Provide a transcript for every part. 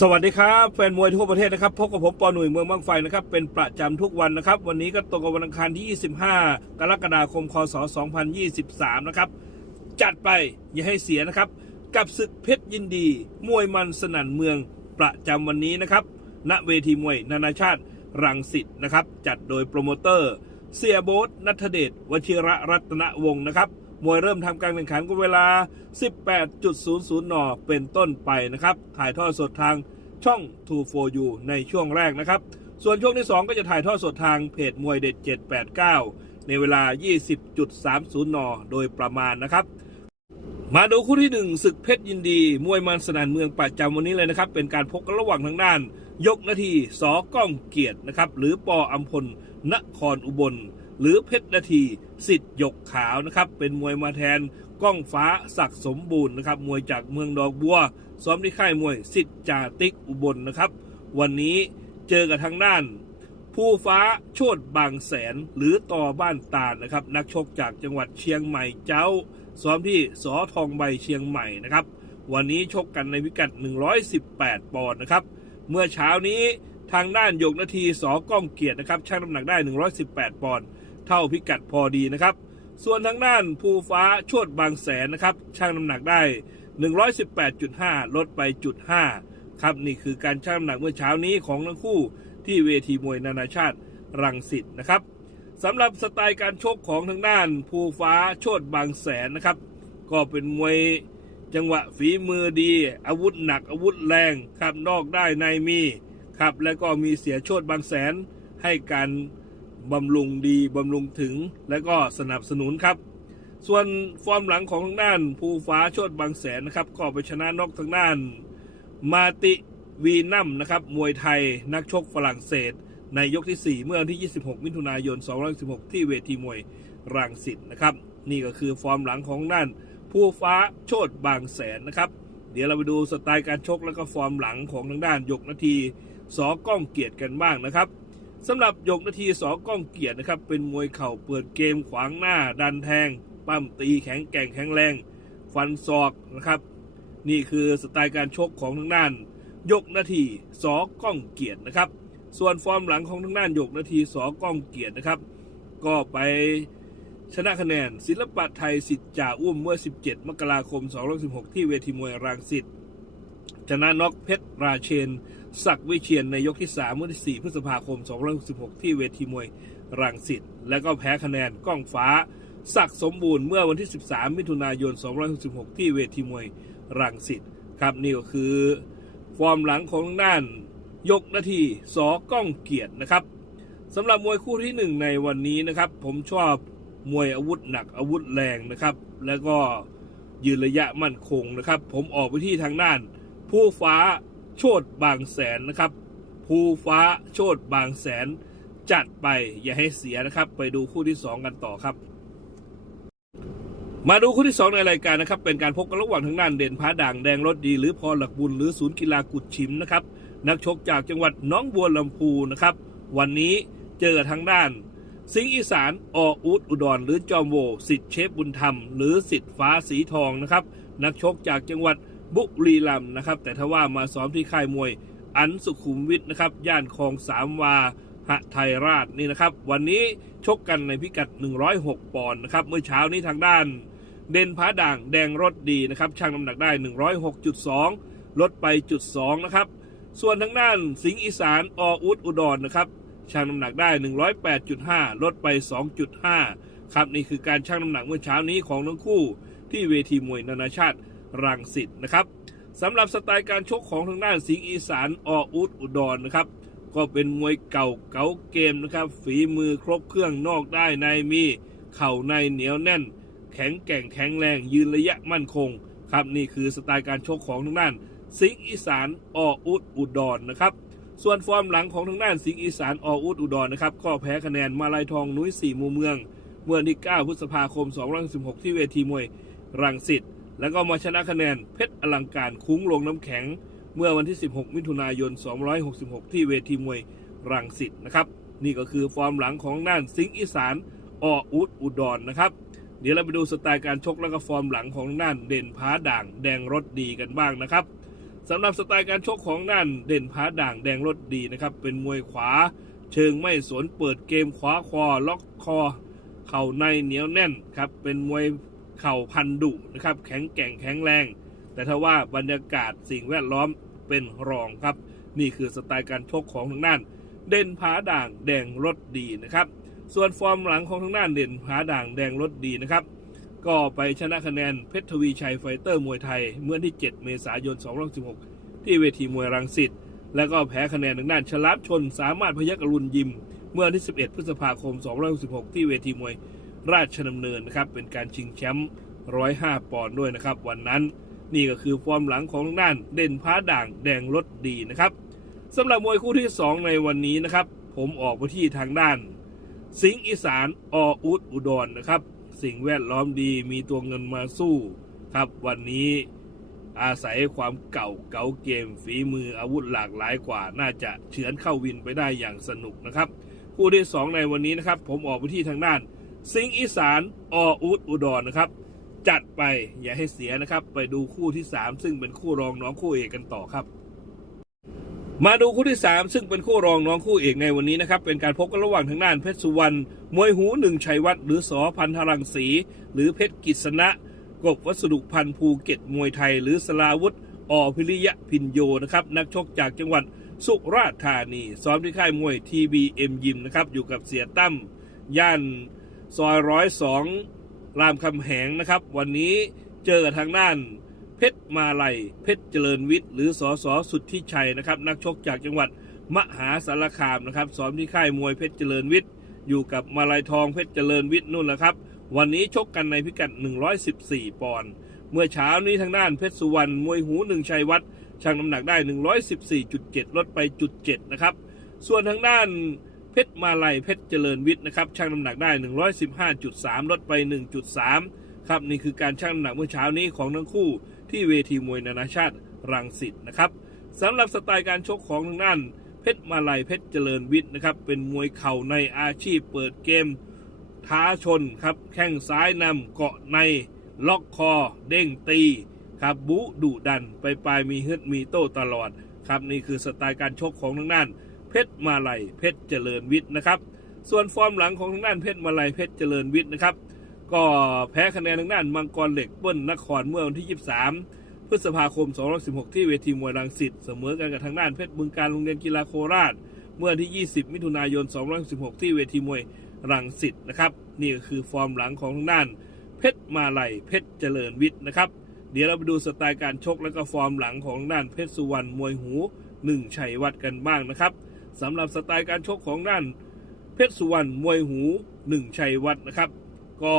สวัสดีครับแฟนมวยทั่วประเทศนะครับพบกับผมปอหนุ่ยเมืองบางไฟนะครับเป็นประจำทุกวันนะครับ วันนี้ก็ตรงกับวันอังคารที่ 25 กรกฎาคม คศ 2023 นะครับ จัดไปอย่าให้เสียนะครับ กับศึกเพชรยินดี มวยมันสนั่นเมืองประจำวันนี้นะครับ ณเวทีมวยนานาชาติรังสิตนะครับ จัดโดยโปรโมเตอร์ เสียโบ๊ทนัทเดชวชิระรัตนวงศ์นะครับ มวยเริ่มทำการแข่งขันก็เวลา 18.00 น เป็นต้นไปนะครับ ถ่ายทอดสดทางช่อง 2 4 u ในช่วงแรกนะครับ ส่วนช่วงที่ 2 ก็จะถ่ายทอดสดทางเพจมวยเด็ด 789 ในเวลา 20.30 น โดยประมาณนะครับมาดูคู่ที่หนึ่งศึกเพชรยินดี มวยมันสนานเมืองประจำวันนี้เลยนะครับ เป็นการพบกันระหว่างทางด้าน ยกนาทีสอก้องเกียรตินะครับ หรือปออัมพลนครอุบล หรือเพชรนาทีสิทธิ์หยกขาวนะครับ เป็นมวยมาแทนก้องฟ้าศักดิ์สมบูรณ์นะครับ มวยจากเมืองดอกบัว ซ้อมที่ค่ายมวยสิทธิ์จาติกอุบลนะครับ วันนี้เจอกับทางด้าน ผู้ฟ้าโชดบางแสนหรือต่อบ้านตาลนะครับ นักชกจากจังหวัดเชียงใหม่เจ้า ซ้อมที่สอทองใบเชียงใหม่นะครับ วันนี้ชกกันในพิกัด 118 ปอนด์นะครับ เมื่อเช้านี้ทางด้านยกนาทีสอก้องเกียรตินะครับชั่งน้ำหนักได้ 118 ปอนด์ เท่าพิกัดพอดีนะครับ ส่วนทางด้านภูฟ้าโชดบางแสนนะครับชั่งน้ำหนักได้ 118.5 ลดไปจุด5ครับนี่คือการชั่งน้ำหนักเมื่อเช้านี้ของทั้งคู่ที่เวทีมวยนานาชาติรังสิตนะครับสำหรับสไตล์การชกของทางด้านภูฟ้าโชดบางแสนนะครับ ก็เป็นมวยจังหวะฝีมือดี อาวุธหนักอาวุธแรงครับนอกได้ในมีครับ แล้วก็มีเสียโชดบางแสนให้การ บำรุงดีบำรุงถึงและก็สนับสนุนครับ ส่วนฟอร์มหลังของทางด้านภูฟ้าโชดบางแสนนะครับก็ไปชนะนอกทางด้าน มาติวีนัมนะครับมวยไทยนักชกฝรั่งเศส ในยกที่ 4 เมื่อวันที่ 26 มิถุนายน2016 ที่เวทีมวยรังสิตนะครับ นี่ก็คือฟอร์มหลังของด้านผู้ฟ้าโชดบางแสนนะครับ เดี๋ยวเราไปดูสไตล์การชกแล้วก็ฟอร์มหลังของทางด้านยกนาทีสอก้องเกียรติกันบ้างนะครับ สำหรับยกนาทีสอก้องเกียรตินะครับ เป็นมวยเข่าเปิดเกมขวางหน้า ดันแทง ปั้มตีแข็งแกร่งแข็งแรง ฟันศอกนะครับ นี่คือสไตล์การชกของทางด้าน ยกนาทีสอก้องเกียรตินะครับ ส่วนฟอร์มหลังของทางด้านยกนาทีสอก้องเกียรตินะครับ ก็ไปชนะคะแนน ศิลปะไทยสิทธิ์จ่าอุ้มเมื่อ 17 มกราคม 2016 ที่เวทีมวยรังสิตชนะน็อกเพชรราเชน ศักดิ์วิเชียนในยกที่3เมื่อที่4พฤษภาคม2016ที่เวทีมวยรังสิตและก็แพ้คะแนนก้องฟ้า ศักดิ์สมบูรณ์เมื่อวันที่ 13 มิถุนายน 2566 ที่เวทีมวยรังสิตครับนี่ก็คือ ฟอร์มหลังของทางด้านยกนาทีสอก้องเกียรตินะครับสำหรับมวยคู่ที่หนึ่งในวันนี้นะครับ ผมชอบมวยอาวุธหนักอาวุธแรงนะครับ แล้วก็ยืนระยะมั่นคงนะครับ ผมออกไปที่ทางด้าน ผู้ฟ้า โชดบางแสนนะครับผู้ฟ้าโชดบางแสน จัดไปอย่าให้เสียนะครับ ไปดูคู่ที่สองกันต่อครับ มาดูคู่ที่สองในรายการนะครับ เป็นการพบกันระหว่างทางด้านเด่นพ้าด่างแดงรถดี หรือพอหลักบุญหรือศูนย์กีฬากุดชิมนะครับนักชกจากจังหวัดน้องบัวลำพูนะครับ วันนี้เจอทางด้าน สิงห์อีสานออุดอุดร หรือจอมโวสิทธิ์เชฟบุญธรรม หรือสิทธิ์ฟ้าสีทองนะครับ นักชกจากจังหวัด บุรีรัมย์นะครับ แต่ถ้าว่ามาซ้อมที่ค่ายมวยอันสุขุมวิทนะครับ ย่านคลองสามวาหะไทยราชนี่นะครับ วันนี้ชกกันในพิกัด 106 ปอนด์นะครับเมื่อเช้านี้ทางด้าน เด่นผาด่างแดงรถดีนะครับช่างน้ำหนักได้ 106.2 ลดไปจุด2นะครับ ส่วนทางด้านสิงห์อีสานออุดอุดรนะครับช่างน้ำหนักได้ 108.5 ลดไป 2.5 ครับนี่คือการช่างน้ำหนักเมื่อเช้านี้ของทั้งคู่ที่เวทีมวยนานาชาติ รังสิตนะครับสำหรับสไตล์การชกของทางด้านสิงห์อีสานออุดอุดรนนะครับ ก็เป็นมวยเก่าเก๋าเกมนะครับ ฝีมือครบเครื่องนอกได้ในมีเข่าในเหนียวแน่น แข็งแกร่งแข็งแรงยืนระยะมั่นคงครับนี่คือสไตล์การชกของทางด้าน สิงห์อีสานออุดอุดรนนะครับ ส่วนฟอร์มหลังของทางด้านสิงห์อีสานออุดอุดรนนะครับก็แพ้คะแนนมาลายทองนุ้ยสี่มูเมือง เมื่อวันที่9พฤษภาคม2016ที่เวทีมวยรังสิต แล้วก็มาชนะคะแนนเพชรอลังการคุ้งลงน้ำแข็ง เมื่อวันที่ 16 มิถุนายน 266 ที่เวทีมวยรังสิตนะครับ นี่ก็คือฟอร์มหลังของด้านสิงห์อีสานออุดอุดรนะครับ เดี๋ยวเราไปดูสไตล์การชกแล้วก็ฟอร์มหลังของทางด้านเด่นพ้าด่างแดงรถดีกันบ้างนะครับสำหรับสไตล์การชกของด้านเด่นผาด่างแดงรถดีนะครับ เป็นมวยขวา เชิงไม่สนเปิดเกมขวาคอล็อกคอ เข่าในเหนียวแน่นครับเป็นมวย เข่าพันดุนะครับ แข็งแกร่งแข็งแรง แต่ถ้าว่าบรรยากาศสิ่งแวดล้อมเป็นรองครับ นี่คือสไตล์การชกของทางด้าน เด่นผาด่างแดงรถดีนะครับ ส่วนฟอร์มหลังของทางด้านเด่นผาด่างแดงรถดีนะครับ ก็ไปชนะคะแนนเพชรทวีชัยไฟเตอร์มวยไทย เมื่อที่ 7 เมษายน 2016 ที่เวทีมวยรังสิตแล้วก็แพ้คะแนนทางด้านฉลาบชนสามารถพยักรุณยิม เมื่อที่ 11 พฤษภาคม2516 ที่เวทีมวย ราชดำเนินนะครับ เป็นการชิงแชมป์105 ปอนด์ด้วยนะครับ วันนั้นนี่ก็คือฟอร์มหลังของด้านเด่นพ้าด่างแดงรถดีนะครับสำหรับมวยคู่ที่ 2 ในวันนี้นะครับ ผมออกไปที่ทางด้าน สิงห์อีสานออุดอุดรนะครับ สิ่งแวดล้อมดีมีตัวเงินมาสู้ครับวันนี้อาศัยความเก่าเก๋าเกมฝีมืออาวุธหลากหลายกว่า น่าจะเฉือนเข้าวินไปได้อย่างสนุกนะครับ คู่ที่ 2 ในวันนี้นะครับ ผมออกไปที่ทางด้าน สิงห์อีสานออุดอุดรนะครับ จัดไปอย่าให้เสียนะครับ ไปดูคู่ที่ 3 ซึ่งเป็นคู่รองน้องคู่เอกกันต่อครับ มาดูคู่ที่ 3 ซึ่งเป็นคู่รองน้องคู่เอกในวันนี้นะครับ เป็นการพบกันระหว่างทางด้านเพชรสุวรรณมวยหูหนึ่งชัยวัฒน์หรือสอพันธรังสี หรือเพชรกิษณะกบวัสดุพันธ์ภูเก็ตมวยไทย หรือสลาวุธอพิริยะพินโยนะครับนักชกจากจังหวัดสุราษฎร์ธานี ซ้อมที่ค่ายมวย TBM ยิมนะครับอยู่กับเสียตั้มย่าน ซอยร้อยสองรามคำแหงนะครับ วันนี้เจอกับทางด้านเพชรมาลัยเพชรเจริญวิทย์หรือสอสอสุทธิชัยนะครับ นักชกจากจังหวัดมหาสารคามนะครับซ้อมที่ค่ายมวยเพชรเจริญวิทย์อยู่กับมาลัยทองเพชรเจริญวิทย์นู่นแหละครับ วันนี้ชกกันในพิกัด 114 ปอนด์เมื่อเช้านี้ทางด้านเพชรสุวรรณมวยหูหนึ่งชัยวัฒน์ชั่งน้ำหนักได้ 114.7 ลดไปจุด7นะครับ ส่วนทางด้าน เพชรมาลัยเพชรเจริญวิทย์นะครับชั่งน้ำหนักได้ 115.3 ลดไป 1.3 ครับนี่คือการชั่งน้ำหนักเมื่อเช้านี้ของทั้งคู่ที่เวทีมวยนานาชาติรังสิตนะครับสำหรับสไตล์การชกของทางด้านเพชรมาลัยเพชรเจริญวิทย์นะครับเป็นมวยเข่าในอาชีพเปิดเกม ท้าชนครับแข้งซ้ายนำเกาะในล็อกคอ เด้งตีครับบุดุดัน ไปปลายมีฮึดมีโต้ตลอดครับนี่คือสไตล์การชกของทางด้าน เพชรมาลัยเพชรเจริญวิทย์นะครับ ส่วนฟอร์มหลังของทางด้านเพชรมาลัยเพชรเจริญวิทย์นะครับ ก็แพ้คะแนนทางด้านมังกรเหล็กเบิ้ลนครเมื่อวันที่ 23 พฤษภาคม 2016 ที่เวทีมวยรังสิตเสมอกันกับทางด้านเพชรบึงการโรงเรียนกีฬาโคราช เมื่อวันที่ 20 มิถุนายน 2016 ที่เวทีมวยรังสิตนะครับ นี่ก็คือฟอร์มหลังของทางด้านเพชรมาลัยเพชรเจริญวิทย์นะครับเดี๋ยวเราไปดูสไตล์การชกและก็ฟอร์มหลังของทางด้านเพชรสุวรรณมวยหูหนึ่งชัยวัดกันบ้างนะครับ สำหรับสไตล์การชกของด้านเพชรสุวรรณมวยหูหนึ่งชัยวัดนะครับ ก็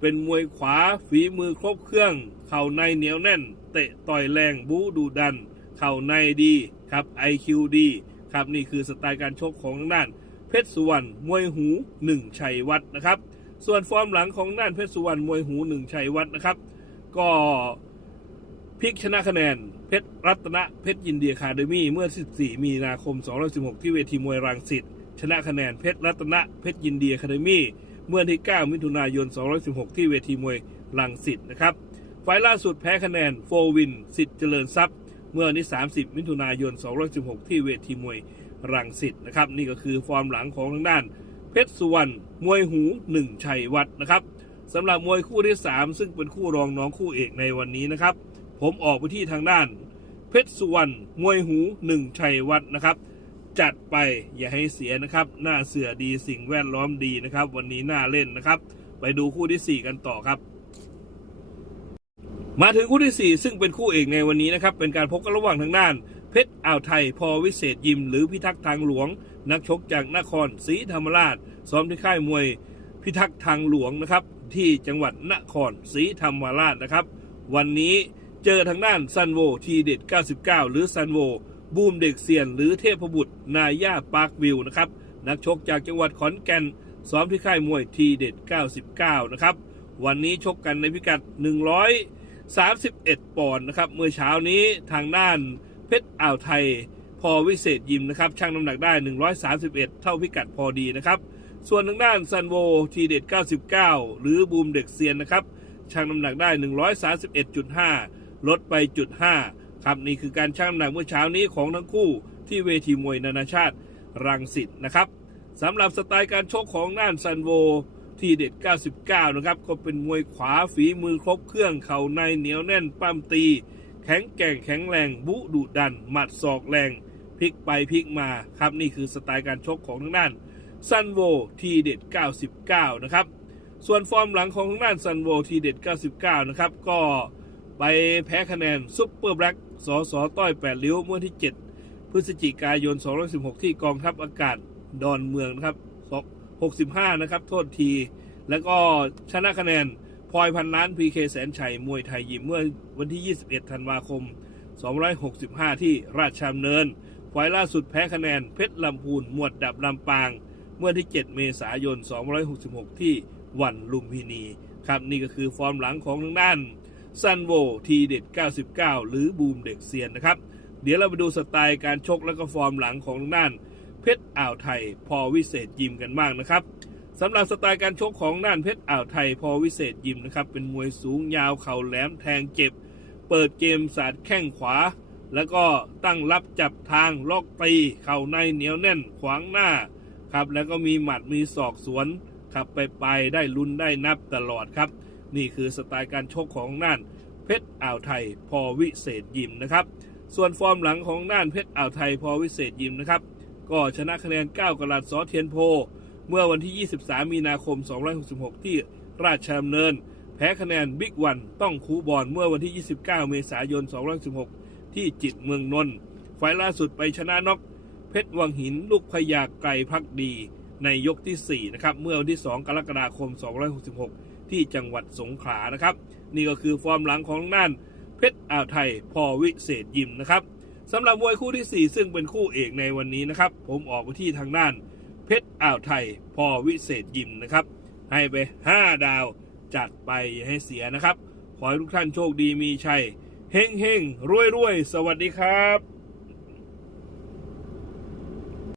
เป็นมวยขวาฝีมือครบเครื่อง เข่าในเหนียวแน่น เตะต่อยแรงบูดูดัน เข่าในดีครับ IQ ดีครับนี่คือสไตล์การชกของทางด้านเพชรสุวรรณมวยหูหนึ่งชัยวัฒน์นะครับ ส่วนฟอร์มหลังของด้านเพชรสุวรรณมวยหูหนึ่งชัยวัฒน์นะครับ ก็พลิกชนะคะแนน เพชรรัตนเพชรยินเดีอะคาเดมี่เมื่อ 14 มีนาคม 2016 ที่เวทีมวยรังสิตชนะคะแนนเพชรรัตนเพชรยินเดีอะคาเดมี่เมื่อที่ 9 มิถุนายน 2016 ที่เวทีมวยรังสิตนะครับไฟล์ล่าสุดแพ้คะแนนโฟวินสิทธิ์เจริญทรัพย์ เมื่อนที่30 มิถุนายน 2016 ที่เวทีมวยรังสิตนะครับนี่ก็คือฟอร์มหลังของทางด้าน เพชรสุวรรณมวยหูหนึ่งชัยวัฒน์นะครับสำหรับมวยคู่ที่ 3 ซึ่งเป็นคู่รองน้องคู่เอกในวันนี้นะครับ ผมออกไปที่ทางด้าน เพชรสุวรรณมวยหูหนึ่งชัยวัฒน์นะครับ จัดไปอย่าให้เสียนะครับ หน้าเสือดีสิ่งแวดล้อมดีนะครับ วันนี้หน่าเล่นนะครับ ไปดูคู่ที่ 4 กันต่อครับ มาถึงคู่ที่ 4 ซึ่งเป็นคู่เอกในวันนี้นะครับ เป็นการพบกันระหว่างทางด้าน เพชรอ่าวไทย พอวิเศษยิม หรือพิทักษ์ทางหลวง นักชกจากนครศรีธรรมราชซ้อมที่ค่ายมวยพิทักษ์ทางหลวงนะครับ ที่จังหวัดนครศรีธรรมราชนะครับ วันนี้ เจอทางด้านซันโวทีเด็ด 99 หรือซันโวบูมเด็กเซียน หรือเทพบุตร นาย่าปาร์ควิวนะครับ นักชกจากจังหวัดขอนแก่นซ้อมที่ค่ายมวยทีเด็ด 99 นะครับ วันนี้ชกกันในพิกัด 131 ปอนด์นะครับ เมื่อเช้านี้ทางด้านเพชรอ่าวไทย พอวิเศษยิมนะครับช่างน้ำหนักได้ 131 เท่าพิกัดพอดีนะครับ ส่วนทางด้านซันโวทีเด็ด 99 หรือบูมเด็กเซียนนะครับช่างน้ำหนักได้ 131.5 ลดไปจุด5ครับนี่คือการชั่งน้ำหนักเมื่อเช้านี้ของทั้งคู่ที่เวทีมวยนานาชาติรังสิตนะครับสำหรับสไตล์การชกของน่านซันโวที่เด็ด 99 นะครับ ก็เป็นมวยขวาฝีมือครบเครื่องเข่าในเหนียวแน่นปั้มตี แข็งแกร่งแข็งแรง บุดุดัน หมัดศอกแรงพลิกไปพลิกมาครับนี่คือสไตล์การชกของทางด้านซันโวทีเด็ด 99 นะครับ ส่วนฟอร์มหลังของทางด้านซันโวทีเด็ด 99 นะครับ ก็ ไปแพ้คะแนนซุปเปอร์แบล็กสอสอต้อย8ริ้วเมื่อที่ 7 พฤศจิกายน 216 ที่กองทัพอากาศดอนเมืองนะครับ 65 นะครับ โทษที แล้วก็ชนะคะแนนพลอยพันล้านพีเคแสนชัย มวยไทยยิมเมื่อวันที่ 21 ธันวาคม 265 ที่ราชดำเนินไฟล่าสุดแพ้คะแนนเพชรลำพูน หมวดดับลำปาง เมื่อที่ 7 เมษายน 266 ที่วันลุมพินี ครับนี่ก็คือฟอร์มหลังของทางด้าน ซันโวทีเด็ด 99 หรือบูมเด็กเซียนนะครับ เดี๋ยวเราไปดูสไตล์การชกและก็ฟอร์มหลังของทางด้าน เพชรอ่าวไทย พอวิเศษยิมกันบ้างนะครับสำหรับสไตล์การชกของน่านเพชรอ่าวไทย พอวิเศษยิมนะครับเป็นมวยสูงยาวเข่าแหลมแทงเจ็บ เปิดเกมสาดแข้งขวา แล้วก็ตั้งรับจับทางล็อกตีเข่าในเหนียวแน่นขวางหน้าครับแล้วก็มีหมัดมีศอกสวนขับไปไปได้ลุ้นได้นับตลอดครับ นี่คือสไตล์การชกของน่านเพชรอ่าวไทยพอวิเศษยิมนะครับ ส่วนฟอร์มหลังของน่านเพชรอ่าวไทยพอวิเศษยิมนะครับ ก็ชนะคะแนน 9กลัดซอเทียนโพ เมื่อวันที่ 23 มีนาคม 266 ที่ราชดำเนิน แพ้คะแนนบิ๊กวันต้องคูบอลเมื่อวันที่ 29 เมษายน216ที่จิตเมืองนนท์ไฟล์ล่าสุดไปชนะน็อกเพชรวังหินลูกพยาไกรพักดีในยกที่ 4 นะครับ เมื่อวันที่ 2 กรกฎาคม 266 ที่จังหวัดสงขลานะครับ นี่ก็คือฟอร์มหลังของน่านเพชรอ่าวไทยพอวิเศษยิมนะครับสำหรับมวยคู่ที่ 4 ซึ่งเป็นคู่เอกในวันนี้นะครับ ผมออกไปที่ทางด้าน เพชรอ่าวไทยพอวิเศษยิมนะครับ ให้ไป 5 ดาวจัดไปอย่าให้เสียนะครับ ขอให้ทุกท่านโชคดีมีชัยเฮงเฮงรวยรวยสวัสดีครับ